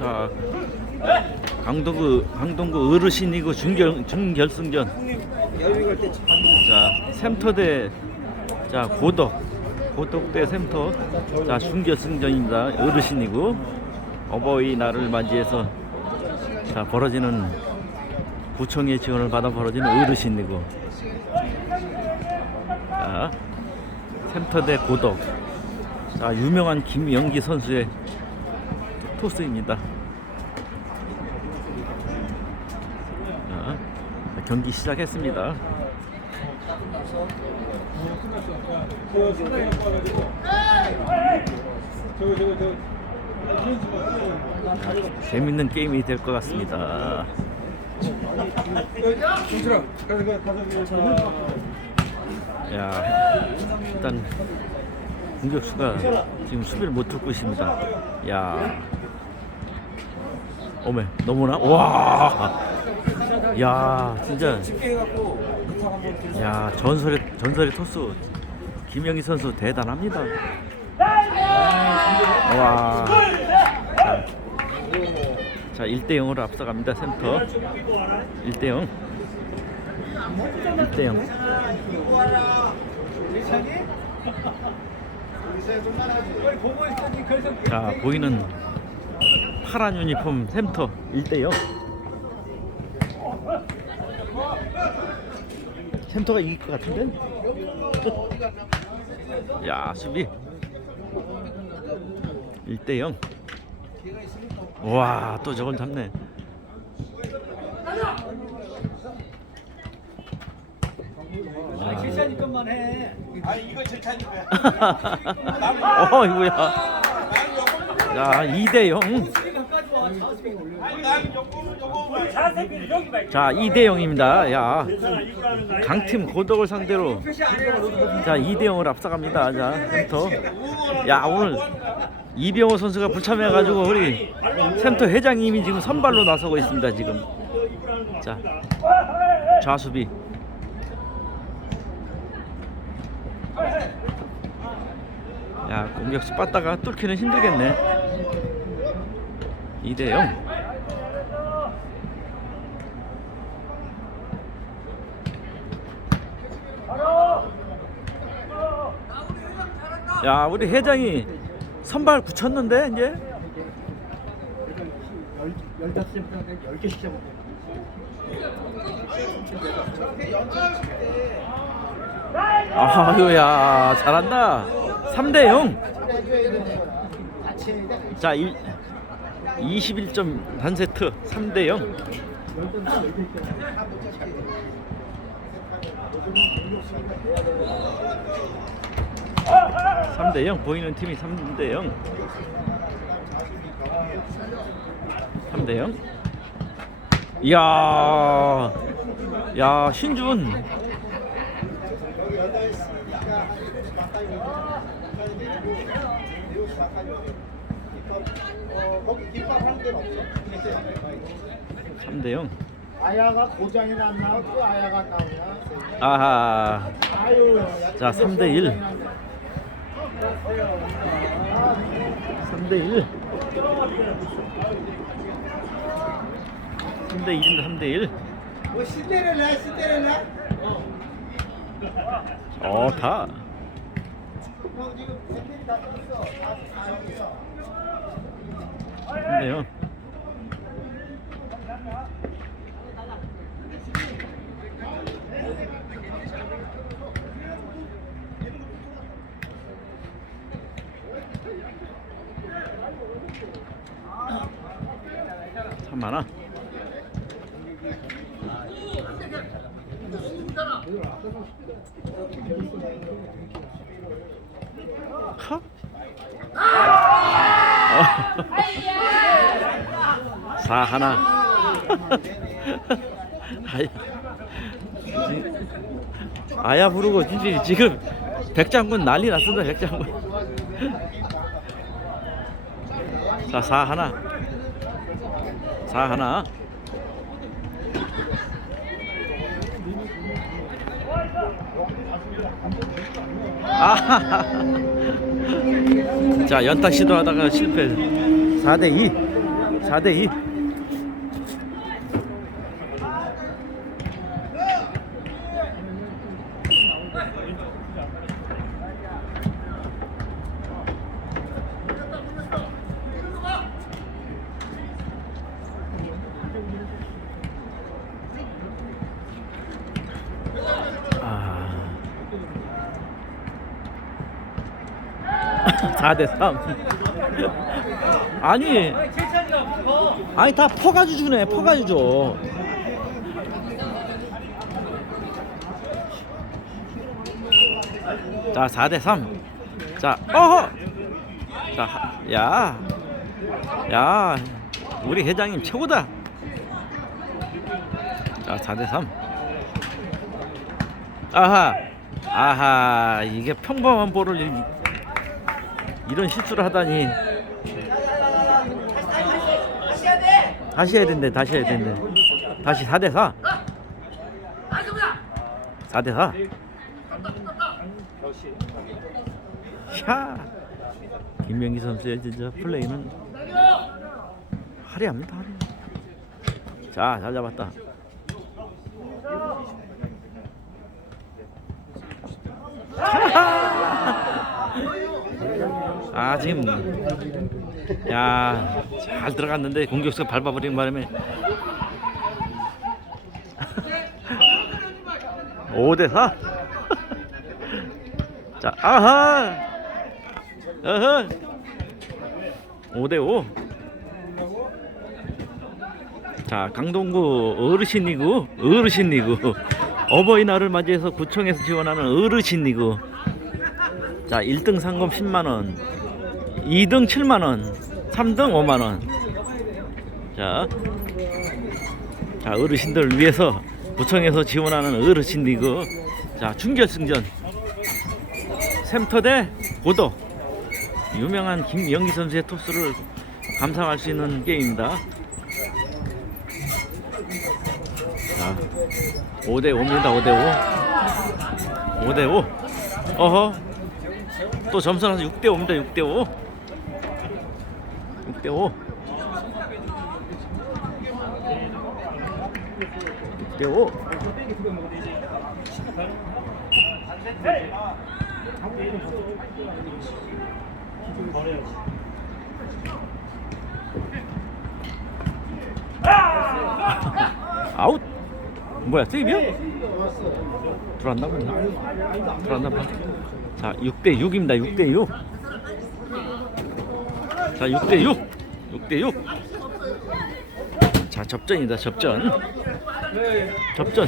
자 강동구 강동구 어르신이고 준결 준결승전. 자 샘터 대자 고덕. 고덕 대 샘터. 자 준결승전입니다. 어르신이고. 어버이날을 맞이해서 자 벌어지는 구청의 지원을 받아 벌어지는 어르신이고. 자 샘터 대 고덕. 자 유명한 김영기 선수의 토스입니다. 자, 경기 시작했습니다. 재밌는 게임이 될 것 같습니다. 야, 일단 공격수가 지금 수비를 못 듣고 있습니다. 야, 어메 너무나 와, 야 진짜. 야 전설의 전설의 토스. 김영희 선수 대단합니다. 와, 자, 자 1대 0으로 앞서갑니다 센터. 1대 0, 1대 0. 자 보이는 파란 유니폼 샘터. 1대 0 샘터가 이길 것 같은데? 야 수비. 1대0 와또 저건 잡네. 아, 실찬이 이거 제 차인데 어 이거야. 야 2대0 난 요거는 요거 자 2대 0입니다. 야 강팀 고덕을 상대로. 자 2대 0을 앞서갑니다. 자 센터. 야 오늘 이병호 선수가 불참해 가지고 우리 센터 회장님이 지금 선발로 나서고 있습니다 지금. 자 좌수비. 야 공격수 빠다가 뚫기는 힘들겠네 2대 0 야 우리 회장이 선발 붙였는데 이제? 15시부터 10개 시작 아유야 잘한다. 3대 0. 자 1, 21점 단 세트 3대 0. 3대 0 보이는 팀이 3대 0. 3대 0. 이야. 야, 신준. 거기 김밥 한 개는 없어 3대 0. 아야가 고장이 안 나와 또 아야가 안 나오냐 아하. 자, 3대 1. 3대 1. 3대 1인데 3대 1. 뭐 시대를 내 어, 다. 형 지금 팬들이 다 떴어 다 아영이야 3대 0. 참 많아. 컵? 사 하나. 아야, 부르고 진짜 지금 백장군 난리 났습니다 백장군. 자, 사 하나. 사 하나. 아. 자, 연타 시도하다가 실패. 4대 2. 4대 2. 4대 3. 아니, 아니 다 퍼가지고 주네. 퍼가지고 줘. 자, 4대 3. 자, 어허. 자, 하- 야. 야. 우리 회장님 최고다. 자, 4대 3. 아하. 아하. 이게 평범한 볼을 이- 이런 실수를 하다니. 다시 해야 된대. 다시 해야 된대. 다시 4대 4. 4대 4. 샤. 김명기 선수의 진짜 플레이는 화려합니다. 화려. 자, 잘 잡았다. 아 지금 야 잘 들어갔는데 공격수 밟아버린 바람에 5대 4. 자 아하. 어허. 5대 5. 자 강동구 어르신 리그 어르신 리그 어버이날을 맞이해서 구청에서 지원하는 어르신 리그 자 1등 상금 10만원 2등 7만원 3등 5만원. 자, 자 어르신들 위해서 구청에서 지원하는 어르신 리그 자 준결승전. 샘터 대 고덕 유명한 김영기 선수의 토스를 감상할 수 있는 게임입니다. 자 5대5입니다 5대5 5대5 어허. 또 점수 나서 6대 5입니다. 6대 5. 6대 5. 6대 5. 아웃. 뭐야? 세이비야? 들어왔나 보네. 들어왔나 봐. 자, 6대 6입니다. 6대 6. 자, 6대 6. 6대 6. 자, 접전이다. 접전. 접전.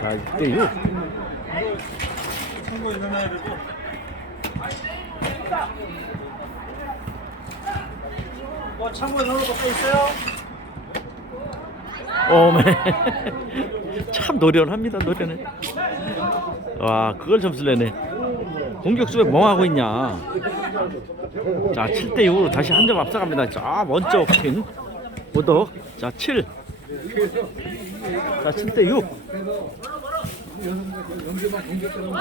자, 6대 6. 뭐 창고에 넣어놓고 또 있어요? 오메. 참 노련합니다. 노련해. 와, 그걸 점수를 내네. 공격수 왜 멍하고 있냐? 자, 7대 6으로 다시 한 점 앞서갑니다. 자, 먼저 핀 오덕. 자, 7. 자, 7대 6.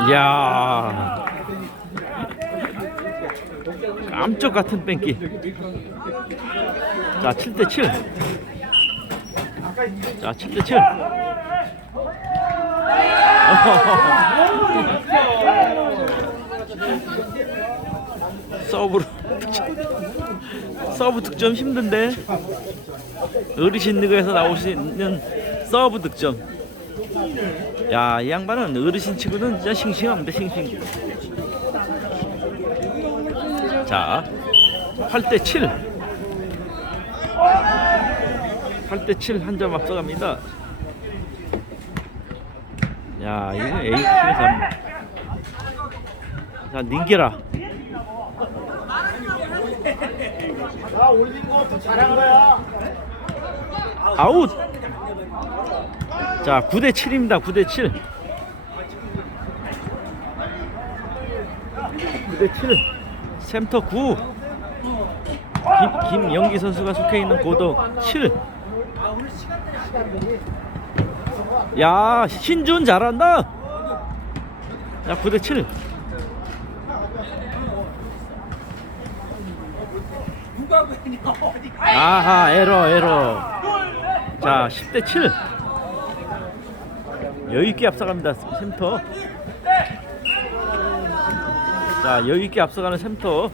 이야. 깜짝 같은 뺑기. 자, 7대 7. 자, 7대 7. 서브로 서브 득점 힘든데 어르신 리그에서 나올 수 있는 서브 득점. 야 이 양반은 어르신 치고는 진짜 싱싱합니다 싱싱. 자 8대 7 8대 7 한 점 앞서갑니다. 야 이거 A팀에서 자 닌게라. 나 올린 것도 잘한 거야. 아웃! 자 9대 7입니다 9대 7 9대 7 샘터 9 김, 김영기 선수가 속해 있는 고덕 7 야 신준 잘한다. 야 9대 7 누가 그러냐 어디 가? 아하 에러 에러. 자 10대 7 여유있게 앞서갑니다 샘터. 자 여유있게 앞서가는 샘터.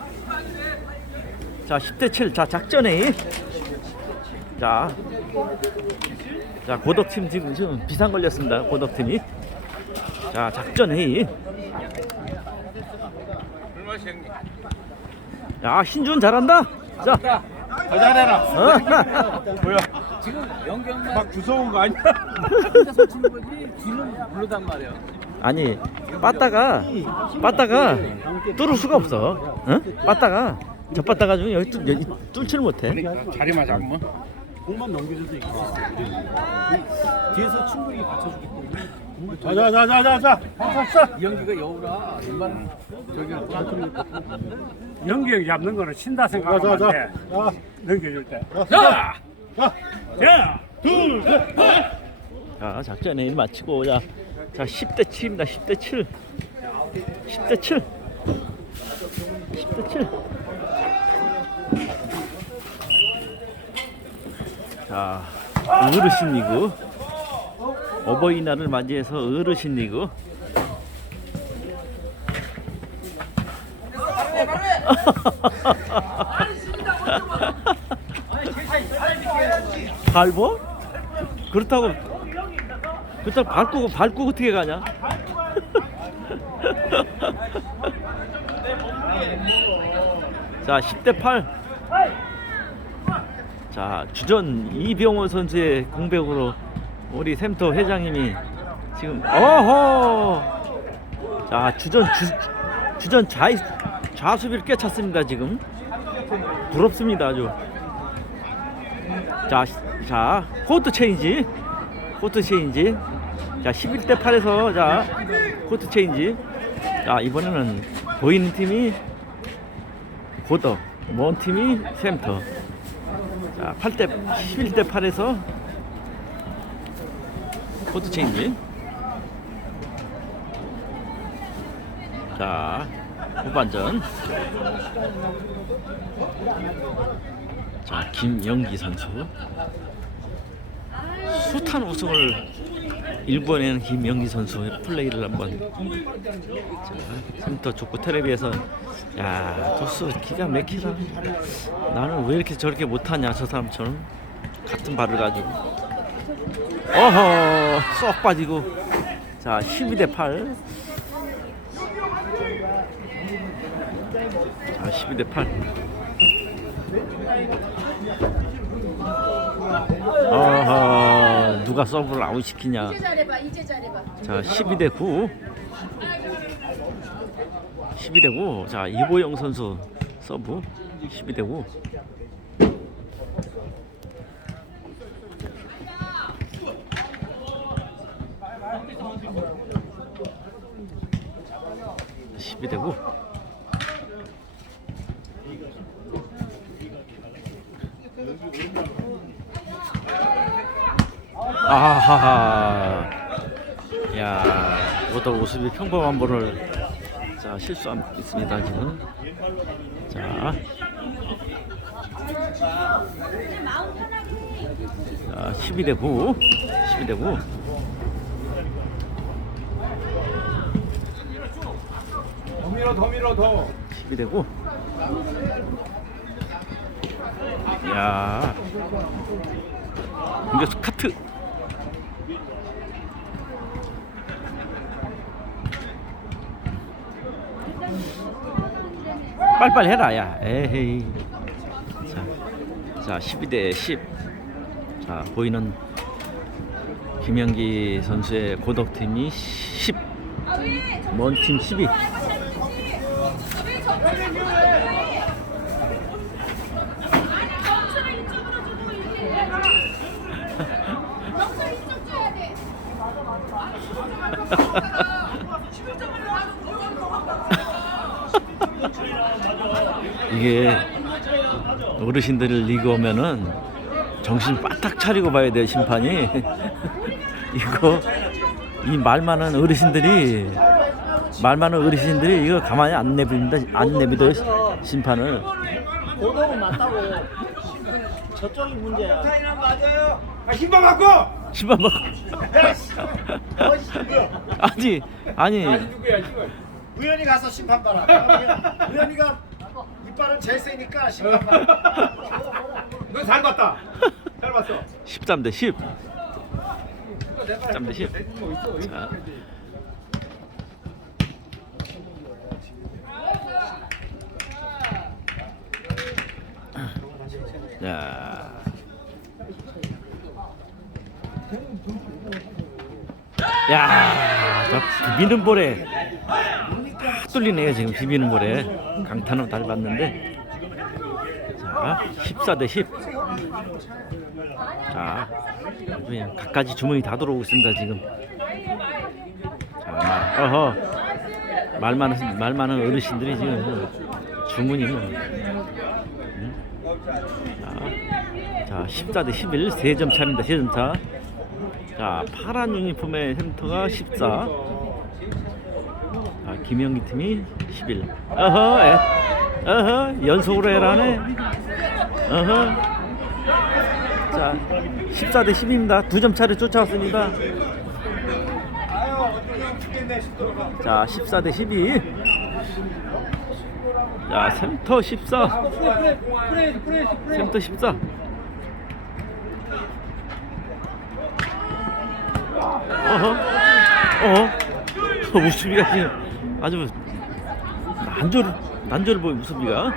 자 10대 7 자 작전회의 자, 자 고덕팀 지금, 지금 비상 걸렸습니다 고덕팀이 자 작전회의 야 신준 잘한다 자 더 잘해라. 어. 뭐야? 지금 연경만 막 무서운 거 아니야? 혼자서 치는 거지 뒤는 모르단 말이야 아니 빠따가 빠따가 뚫을 수가 없어. 응? 빠따가 저 빠따가 중에 여기 뚫, 여기 뚫지를 못해. 자리만 잡으면. 공만 넘겨줘도 이길 수 있어. 뒤에서 충분히 받쳐주기 때문에. 자자자자자자. 이영기가 여우라 웬만한 저기 연기 잡는 거는 친다 생각하면 자, 안 자, 돼. 자. 넘겨줄 때. 자. 자! 둘, 셋. 자 작전에 일 마치고 자, 자 10대 7입니다. 10대 7. 10대 7. 10대 7. 자 어르신 리그 어버이날을 맞이해서 어르신 리그 밟어? 그렇다고 그렇다고 밟고 밟고 어떻게 가냐? 자 10대 8. 자 주전 이병호 선수의 공백으로 우리 샘터 회장님이 지금 어허 자 주전 주, 주전 좌 좌수비를 꿰찼습니다 지금 부럽습니다 아주 자, 시- 자, 코트 체인지. 코트 체인지. 자, 11대 8에서 자, 코트 체인지. 자, 이번에는 보이는 팀이 고더, 먼 팀이 샘터. 자, 8대 11대 8에서 코트 체인지. 자, 후반전. 자 김영기 선수 숱한 우승을 일본에는 김영기 선수의 플레이를 한번 자, 센터 족구 텔레비에서 야 토스 기가 막히다. 나는 왜 이렇게 저렇게 못하냐 저 사람처럼. 같은 발을 가지고. 어허 쏙 빠지고. 자 12 대 8 자, 12 대 8. 아하, 누가 서브를 아웃 시키냐. 잘해봐 이제 잘해봐 자, 12대 9. 12대 9. 자, 이보영 선수 서브 12대 9. 십이 대 구. 아하하. 야, 오더 오수비 평범한 볼을 자 실수했습니다 지금. 자. 자, 12대 9. 12대 9. 더 밀어, 더 밀어, 더. 12대 9. 야. 공격수 카트. 빨빨 해라 야. 에헤이. 자. 자, 12대 10. 자, 보이는 김영기 선수의 고덕팀이 10. 먼팀 12. 이게 어르신들 리그 오면은 정신 바짝 차리고 봐야 돼 심판이 이거 이 말 많은 어르신들이 말 많은 어르신들이 이거 가만히 안 내버립니다. 안 내버려 심판을. 고도는 맞다고. 저쪽이 문제야. 아, 힘만 갖고. 심판 막. 아니 아니 누구야 지금? 우연히 가서 심판 봐라. 우연히가 이빨은 제일 세니까 심판 봐라. 너잘 봤다. 잘 봤어. 13 대 10. 13 대 10. 자. 자. 야, 저 비비는 볼에 뚫리네요 지금 비비는 볼에 강타는 잘 봤는데 자 14대 10. 자, 그냥 각가지 주머니 다 들어오고 있습니다 지금. 자, 말, 어허, 말 많은 말 많은 어르신들이 지금 뭐 주문이 뭐. 음? 자, 자, 14대 11, 3점 차입니다. 3점 차. 자, 파란 유니폼의 햄터가 14. 자, 김영기 팀이 11. 어허, 에, 어허, 연속으로 해라네. 어허. 자, 14 대 10입니다. 두 점 차를 쫓아왔습니다. 자, 14 대 12. 자, 샘터 14. 샘터 14. 어허. 어허. 어, 우수비가 지금 아주 난조를 난조를 보여 우수비가.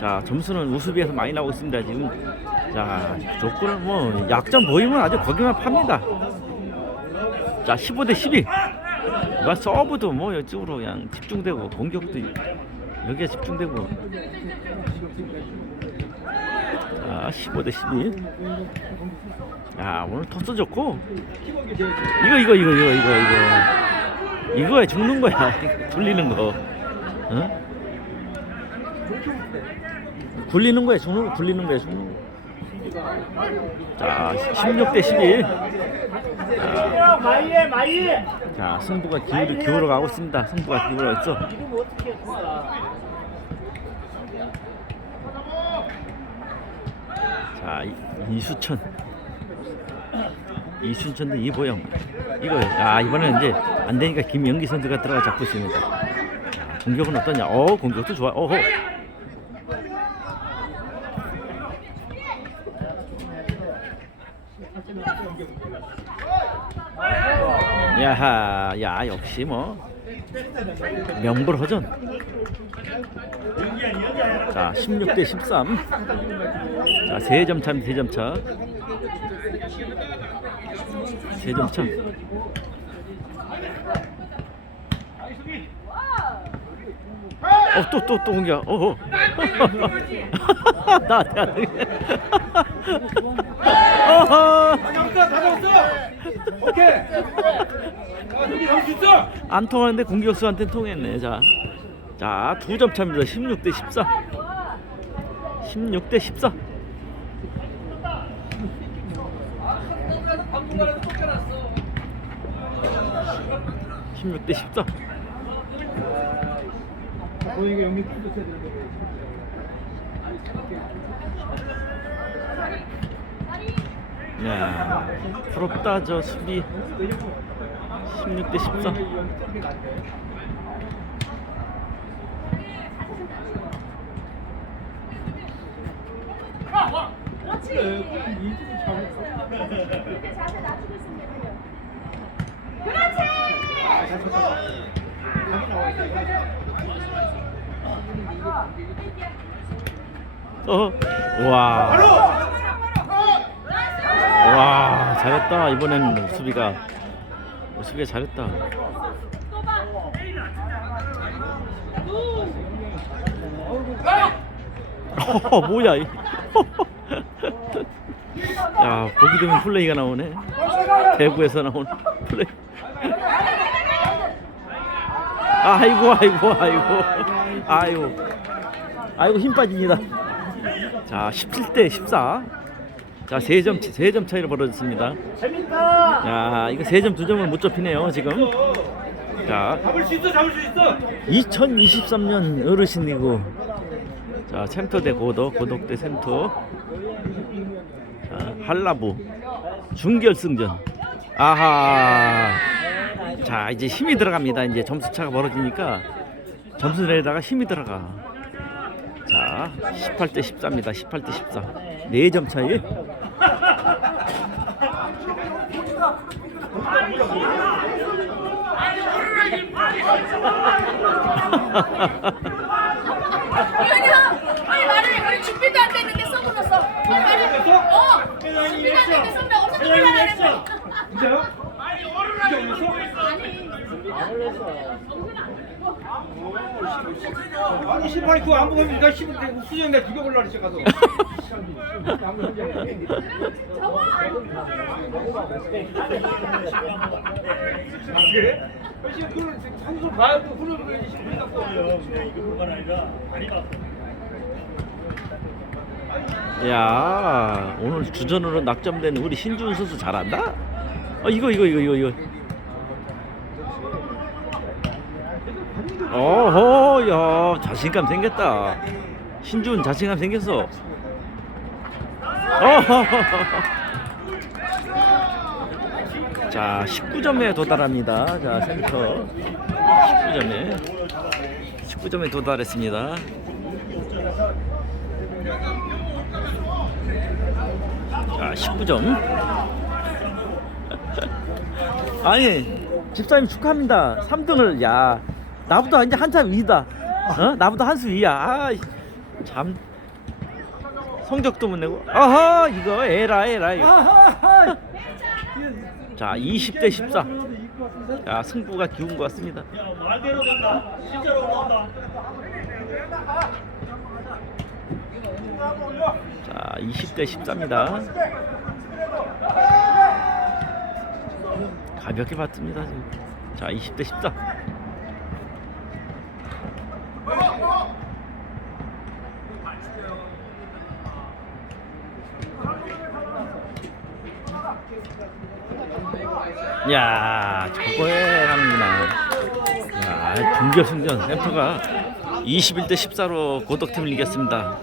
자 점수는 우수비에서 많이 나오고 있습니다 지금. 자 조건은 뭐 약점 보이면 아주 거기만 팝니다. 자 15 대 12뭐 서브도 뭐 이쪽으로 그냥 집중되고 공격도 여기에 집중되고. 자 15 대 12 야 오늘 토스 좋고. 이거 이거 이거 이거 이거 이거 이거에 죽는 거야 돌리는 거 어? 굴리는 거야 죽는 거 굴리는 거야 죽는 거. 자 16대 12 마이에 마이. 자 승부가 기울어, 기울어 가고 있습니다 승부가 기울어 있어? 자 이- 이수천 이순천 대 이보영 이거 아 이번엔 이제 안 되니까 김영기 선수가 들어가 잡고 있습니다. 자, 공격은 어떠냐? 어 공격도 좋아. 어허. 야하 야 역시 뭐. 명불허전. 자 16대 13 자, 세점 차입니다. 세점 차. 세점 차. 어, 또, 또, 또 공격. 어, 어. 나, 나, 나. 오케이 안 통하는데 공격수한테 통했네. 자. 자, 두 점 차입니다. 16 대 14. 16 대 14. 16 대 14. 보이게 영미 풀도 쳐야 되는 거고. 야, 부럽다 저 수비 16대 14 그렇지 자세 낮추고 있으면 되요 그렇지 어, 와, 와, 잘했다 이번에는 수비가 수비가 잘했다. 어, 뭐야? 이. 야, 보기 드문 플레이가 나오네. 대구에서 플레이. 아이고, 아이고, 아이고, 아이고, 아이고 힘 빠집니다. 자, 17대 14. 자, 세 점, 세점 차이로 벌어졌습니다. 재밌다. 야, 이거 세 점, 두 점을 못 좁히네요, 지금. 자, 잡을 수 있어 잡을 수 있어 2023년 어르신 리그. 자, 샘터 대 고덕, 고덕 대 샘터. 자, 한라부 준결승전. 아하. 자, 이제 힘이 들어갑니다. 이제 점수 차가 벌어지니까 점수 내다가 힘이 들어가. 자, 18대 14입니다. 18대 14. 4점 차이. 빨리 말해. 우리 준비도 안 됐는데 써버렸어. 빨리 말해. 어. 준비도 안 됐는데 선배 어서 준비하라 진짜요? 아니 심판이 그거 안 보고 내가 심 수정 내가 죽여볼라 그랬지 가서 그래? 지금 그걸 선수 봐야 또 훈련을 해야지 심판이 갖고 야 오늘 주전으로 낙점된 우리 신준 선수 잘한다. 어 이거 이거 이거 이거 이거. 어허 야 자신감 생겼다. 신준 자신감 생겼어. 어허. 자 19점에 도달합니다. 자 센터 19점에 19점에 도달했습니다. 자, 19점. 아니, 집사님 축하합니다. 3등을 야, 나보다 이제 한참 위다. 어? 나보다 한 수 위야. 아, 참. 성적도 못 내고. 아하, 이거 에라 에라. 이거. 자, 20대 14. 자, 승부가 기운 것 같습니다. 말대로 된다 실제로 나온다 자, 20대 14입니다. 가볍게 봤습니다. 지금. 자, 20대 14. 야, 저거에 가는구나. 야, 중결승전 센터가 21대 14로 고덕팀을 이겼습니다.